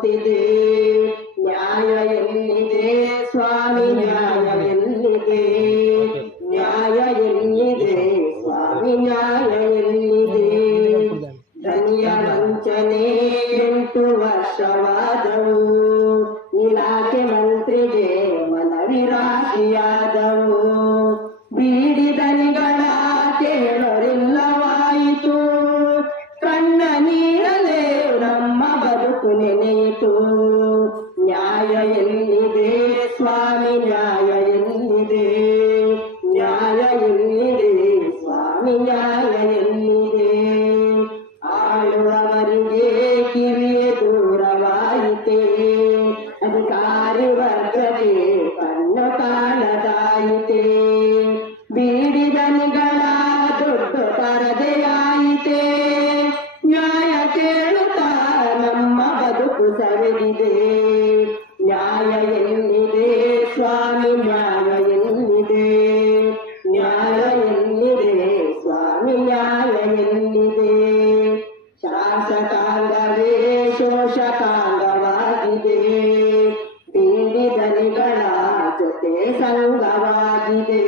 ಕೂತಿದೆ ನ್ಯಾಯ ಎಲ್ಲಿದೆ ಸ್ವಾಮಿ ನ್ಯಾಯ ಎಲ್ಲಿದೆ ನ್ಯಾಯ ಎಲ್ಲಿದೆ ಸ್ವಾಮಿ ನ್ಯಾಯ ಎಲ್ಲಿದೆ ಧನ್ಯ ವಂಚನೆ ಎಂಟು ವರ್ಷವಾದವು ಇಲಾಖೆ ಮಂತ್ರಿಗೆ ಮನವಿ ರಾಶಿಯಾದವು ಬೀಡಿ ದನಿಗಳ ಕೇಳರಿಲ್ಲವಾಯಿತು ಕಣ್ಣ ನೀರಲೇ ನಮ್ಮ ಬದುಕು ನೆನೆಯಿತು ಸಂಘವಾಗಿದೆ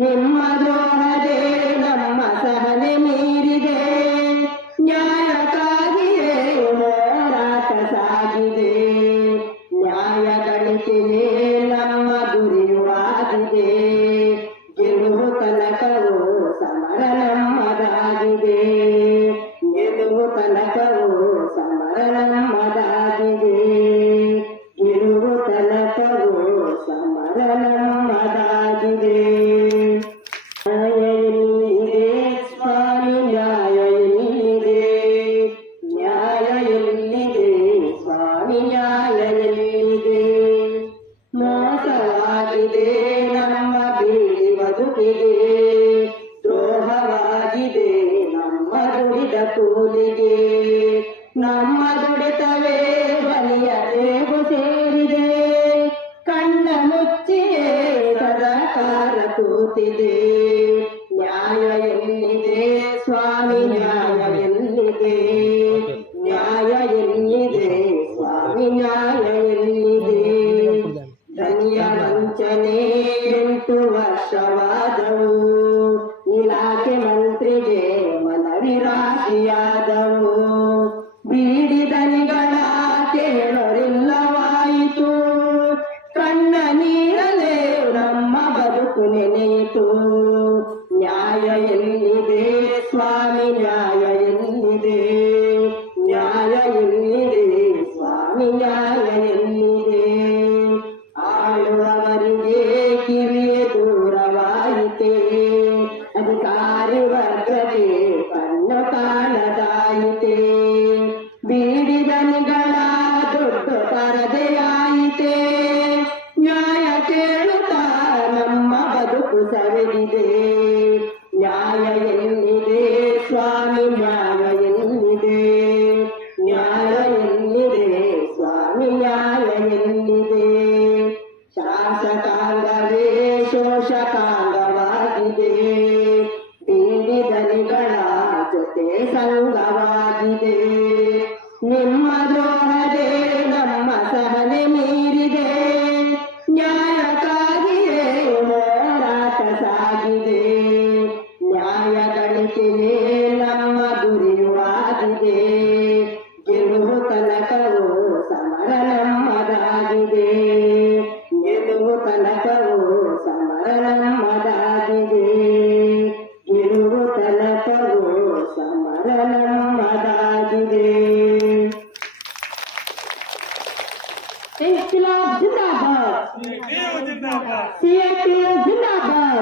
ನಿಮ್ಮ ದ್ರೋಹದೇ ನಮ್ಮ ಸಹನೆ ಮೀರಿದೆ ನ್ಯಾಯಕ್ಕಾಗಿಯೇ ಹೋರಾಟ ಸಾಗಿದೆ ನ್ಯಾಯ ಗಳಿಕೆಯೇ తలకవు సమరణం మదాగిరి గిరువు తలకవు సమరణం మదాగిరి స్వామి న్యాయ న్యాయ స్వామి న్యాయ ದುಡಿದ ಕೂಲಿಗೆ ನಮ್ಮ ದುಡಿತವೇ ಬಲಿಯ ದೇವು ಸೇರಿದೆ. ಕಣ್ಣ ಮುಚ್ಚಿಯೇ ಸರಕಾರ ಕೂತಿದೆ. ನ್ಯಾಯ ಎಲ್ಲಿದೆ ನೆನೆಯಿತು ಶಾಸಕಾಂಗವೇ ಶೋಷಕಾಂಗವಾಗಿದೆ ಬೀಡಿ ದನಿಗಳ ಜೊತೆ ಸಂಘವಾಗಿದೆ ನಿಮ್ಮ ದ್ರೋಹದೇ ನಮ್ಮ ಸಹನೆ ಮೀರಿದೆ ನ್ಯಾಯಕ್ಕಾಗಿಯೇ ಹೋರಾಟ ಸಾಗಿದೆ ನ್ಯಾಯ ಗಳಿಕೆಯೇ ನಮ್ಮ ಗುರಿಯುವಾಗಿದೆ ಗೆಲುವು ತನಕವು ಸಮರ ನಮ್ಮದಾಗಿದೆ ಗೆಲುವು ತನಕವು ಸಮರ ನಮ್ಮದಾಗಿದೆ ಗೆಲುವು ತನಕವು ಸಮರ ನಮ್ಮದಾಗಿದೆ ಇನ್ಕಿಲಾಬ್ ಜಿಂದಾಬಾದ್ ನೀವು ಜಿಂದಾಬಾದ್ ಸಿಎಪಿ ಜಿಂದಾಬಾದ್